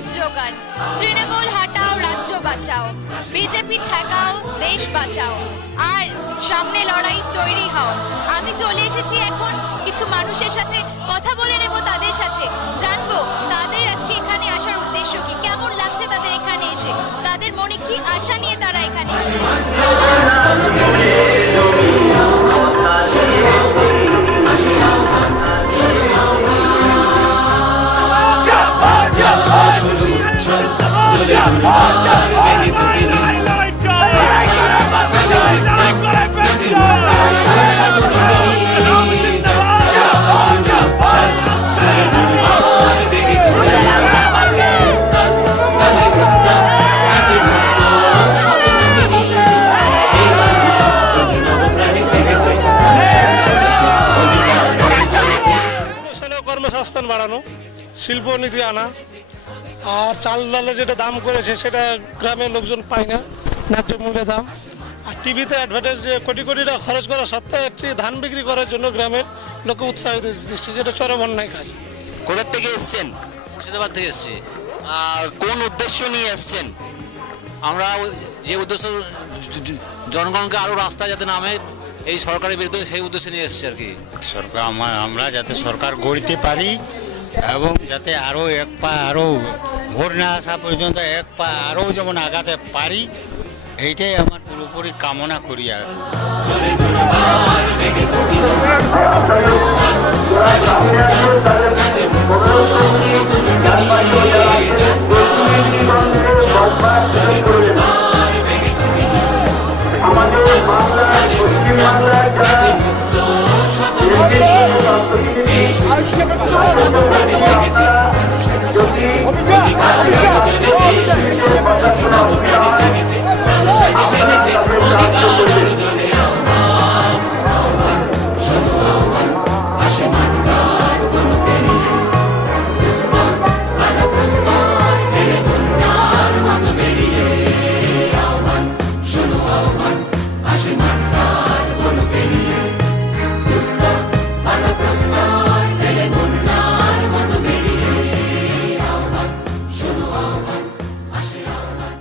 একই স্লোগান, তৃণমূল হটাও রাজ্য বাঁচাও, বিজেপি ঠেকাও দেশ বাঁচাও, আর সামনে লড়াই তৈরি হও। আমি চলে এসেছি এখন কিছু মানুষের সাথে কথা বলে নেব, তাদের সাথে জানবো তাদের আজকে এখানে আসার উদ্দেশ্য কি, কেমন লাগছে তাদের এখানে এসে, তাদের মনে কি আশা নিয়ে তারা এখানে এসেছে। কর্মসংস্থান বাড়ানো, শিল্পনীতি আনা, আর চাল ডালে যেটা দাম করেছে সেটা গ্রামের লোকজন পায় না ন্যায্য মূল্যে দাম। আর টিভিতে অ্যাডভার্টাইজ যে কোটি কোটি টাকা খরচ করা সত্ত্বেও একটি ধান বিক্রি করার জন্য গ্রামের লোককে উৎসাহিত দিচ্ছে, যেটা চরম অন্যায় কাজ। কোথা থেকে এসছেন? মুর্শিদাবাদ থেকে এসছি। আর কোন উদ্দেশ্য নিয়ে এসছেন? আমরা যে উদ্দেশ্য জনগণকে আরও রাস্তায় যাতে নামে এই সরকারের বিরুদ্ধে, সেই উদ্দেশ্যে নিয়ে এসছে আর কি। সরকার আমরা যাতে সরকার গড়তে পারি এবং যাতে আরও এক পা আরও ভোট না আসা পর্যন্ত এক পা আরও যেমন আগাতে পারি, এইটাই আমার পুরোপুরি কামনা করি। আর Ashiman